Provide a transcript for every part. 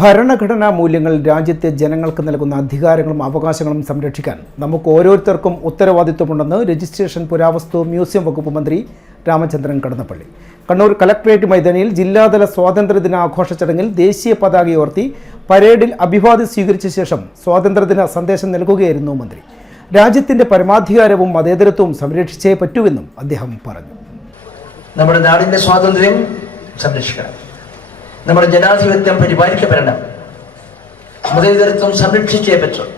ഭരണഘടനാ മൂല്യങ്ങൾ രാജ്യത്തെ ജനങ്ങൾക്ക് നൽകുന്ന അധികാരങ്ങളും അവകാശങ്ങളും സംരക്ഷിക്കാൻ നമുക്ക് ഓരോരുത്തർക്കും ഉത്തരവാദിത്വമുണ്ടെന്ന് രജിസ്ട്രേഷൻ പുരാവസ്തു മ്യൂസിയം വകുപ്പ് മന്ത്രി രാമചന്ദ്രൻ കടന്നപ്പള്ളി കണ്ണൂർ കലക്ട്രേറ്റ് മൈതാനിയിൽ ജില്ലാതല സ്വാതന്ത്ര്യദിന ആഘോഷ ചടങ്ങിൽ ദേശീയ പതാക ഉയർത്തി പരേഡിൽ അഭിവാദ്യം സ്വീകരിച്ച ശേഷം സ്വാതന്ത്ര്യദിന സന്ദേശം നൽകുകയായിരുന്നു മന്ത്രി. രാജ്യത്തിന്റെ പരമാധികാരവും മതേതരത്വവും സംരക്ഷിച്ചേ പറ്റൂവെന്നും അദ്ദേഹം പറഞ്ഞു. നമ്മുടെ നാടിന്റെ സ്വാതന്ത്ര്യം സംരക്ഷിക്കണം, നമ്മുടെ ജനാധിപത്യം പരിപാലിക്കപ്പെടണം, മതേതരത്വം സംരക്ഷിച്ചേ പറ്റും.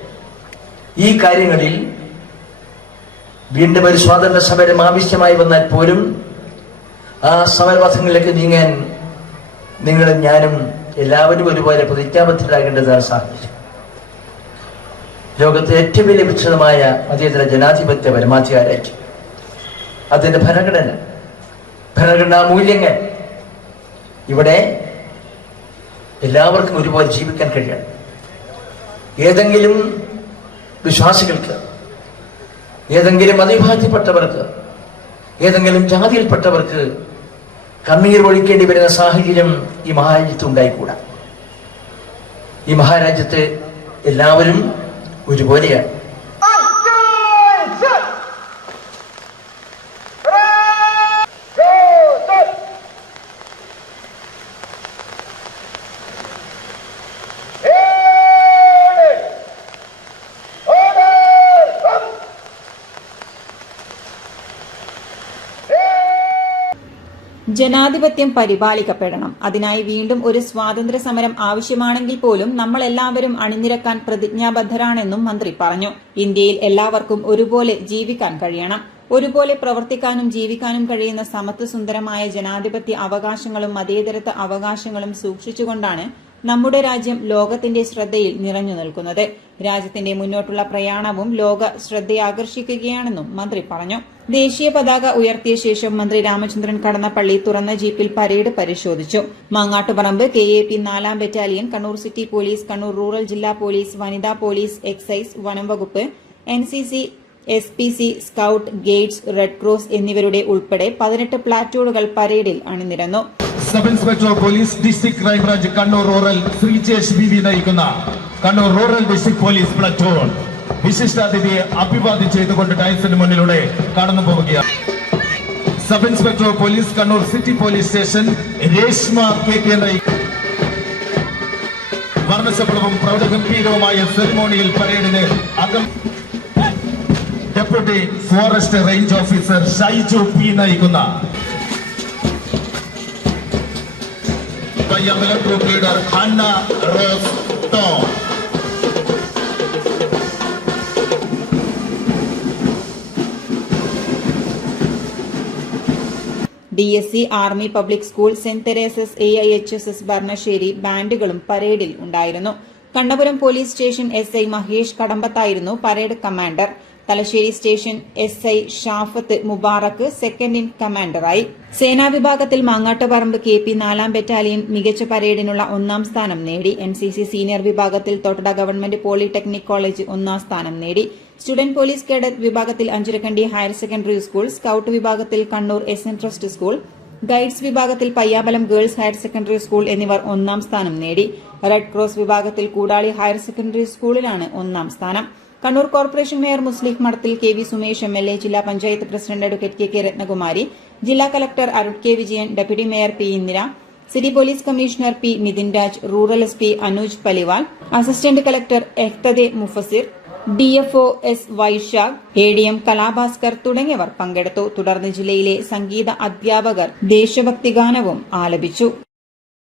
ഈ കാര്യങ്ങളിൽ വീണ്ടും ഒരു സ്വാതന്ത്ര്യ സമരം ആവശ്യമായി വന്നാൽ പോലും ആ സമരപഥങ്ങളിലേക്ക് നീങ്ങാൻ നിങ്ങളും ഞാനും എല്ലാവരും ഒരുപോലെ പ്രതിജ്ഞാബദ്ധരാകേണ്ടതാണ് സാഹചര്യം. ലോകത്തെ ഏറ്റവും വലിയ വികസിതമായ മതേതര ജനാധിപത്യ പരമാധികാരം, അതിന്റെ ഭരണഘടനാ മൂല്യങ്ങൾ ഇവിടെ എല്ലാവർക്കും ഒരുപോലെ ജീവിക്കാൻ കഴിയണം. ഏതെങ്കിലും വിശ്വാസികൾക്ക്, ഏതെങ്കിലും മതവിഭാഗത്തിൽപ്പെട്ടവർക്ക്, ഏതെങ്കിലും ജാതിയിൽപ്പെട്ടവർക്ക് കണ്ണീർ ഒഴിക്കേണ്ടി വരുന്ന സാഹചര്യം ഈ മഹാരാജ്യത്ത് ഉണ്ടായിക്കൂടാ. ഈ മഹാരാജ്യത്ത് എല്ലാവരും ഒരുപോലെയാണ്. ജനാധിപത്യം പരിപാലിക്കപ്പെടണം. അതിനായി വീണ്ടും ഒരു സ്വാതന്ത്ര്യ സമരം ആവശ്യമാണെങ്കിൽ പോലും നമ്മൾ എല്ലാവരും അണിനിരക്കാൻ പ്രതിജ്ഞാബദ്ധരാണെന്നും മന്ത്രി പറഞ്ഞു. ഇന്ത്യയിൽ എല്ലാവർക്കും ഒരുപോലെ ജീവിക്കാൻ കഴിയണം. ഒരുപോലെ പ്രവർത്തിക്കാനും ജീവിക്കാനും കഴിയുന്ന സമത്വസുന്ദരമായ ജനാധിപത്യ അവകാശങ്ങളും മതേതരത്വ അവകാശങ്ങളും സൂക്ഷിച്ചുകൊണ്ടാണ് നമ്മുടെ രാജ്യം ലോകത്തിന്റെ ശ്രദ്ധയിൽ നിറഞ്ഞു നിൽക്കുന്നത്. രാജ്യത്തിന്റെ മുന്നോട്ടുള്ള പ്രയാണവും ലോക ശ്രദ്ധയാകർഷിക്കുകയാണെന്നും മന്ത്രി പറഞ്ഞു. ദേശീയ പതാക ഉയർത്തിയ ശേഷം മന്ത്രി രാമചന്ദ്രൻ കടന്നപ്പള്ളി തുറന്ന ജീപ്പിൽ പരേഡ് പരിശോധിച്ചു. മാങ്ങാട്ടുപറമ്പ് KAP 4ാം battalion, Kannur city police, Kannur rural ജില്ലാ പോലീസ്, വനിതാ പോലീസ്, എക്സൈസ്, വനം വകുപ്പ്, NCC, SPC, scout, guides, red cross എന്നിവരുടെ ഉൾപ്പെടെ 18 പ്ലാറ്റൂണുകൾ പരേഡിൽ അണിനിരന്നു. Sub inspector police district crime branch Kannur rural Sreejesh BV നയിക്കുന്ന Kannur rural district police platoon വിശിഷ്ടാതിഥിയെ അഭിവാദ്യം ചെയ്തുകൊണ്ട് ഡയസിന് മുന്നിലൂടെ കടന്നു പോവുകയാണ്. Sub inspector police Kannur city police station Reshma KK വർണ്ണശബളവും പ്രൗഢഗംഭീരവുമായ സെറിമോണിയൽ പരേഡിന് deputy forest range officer Shaiju P നയിക്കുന്ന group leader Hanna Rose Tom, DSC, army public school, saint Teresa's AIHSS Bharanassery ബാൻഡുകളും പരേഡിൽ ഉണ്ടായിരുന്നു. Kannapuram police station SI Mahesh കടമ്പത്തായിരുന്നു parade commander. Thalassery station SI Shafath Mubarak second in കമാൻഡറായി. സേനാ വിഭാഗത്തിൽ മാങ്ങാട്ടുപറമ്പ് KP 4ാം ബറ്റാലിയൻ മികച്ച പരേഡിനുള്ള 1ാം സ്ഥാനം നേടി. NCC സീനിയർ വിഭാഗത്തിൽ തൊട്ടട ഗവൺമെന്റ് പോളിടെക്നിക് കോളേജ് 1ാം സ്ഥാനം നേടി. സ്റ്റുഡന്റ് പോലീസ് കേഡറ്റ് വിഭാഗത്തിൽ Anjarakandy higher secondary school, scout വിഭാഗത്തിൽ Kannur SN trust school, guides വിഭാഗത്തിൽ Payyambalam girls higher secondary school എന്നിവർ 1ാം സ്ഥാനം നേടി. റെഡ് ക്രോസ് വിഭാഗത്തിൽ കൂടാളി ഹയർ സെക്കൻഡറി സ്കൂളിലാണ് 1ാം സ്ഥാനം. കണ്ണൂർ കോർപ്പറേഷൻ മേയർ മുസ്ലിം മഠത്തിൽ KV സുമേഷ് MLA, ജില്ലാ panchayat president advocate KK Ratnakumari, ജില്ലാ collector Arun K Vijayan, deputy mayor P Indira, city police commissioner P Nithin Raj, rural SP Anuj Paliwal, assistant collector Ehthade Mufasir, DFO S Vaishakh, ADM Kalabhaskar തുടങ്ങിയവർ പങ്കെടുത്തു. തുടർന്ന് ജില്ലയിലെ സംഗീത അധ്യാപകർ ദേശഭക്തി ഗാനവും ആലപിച്ചു.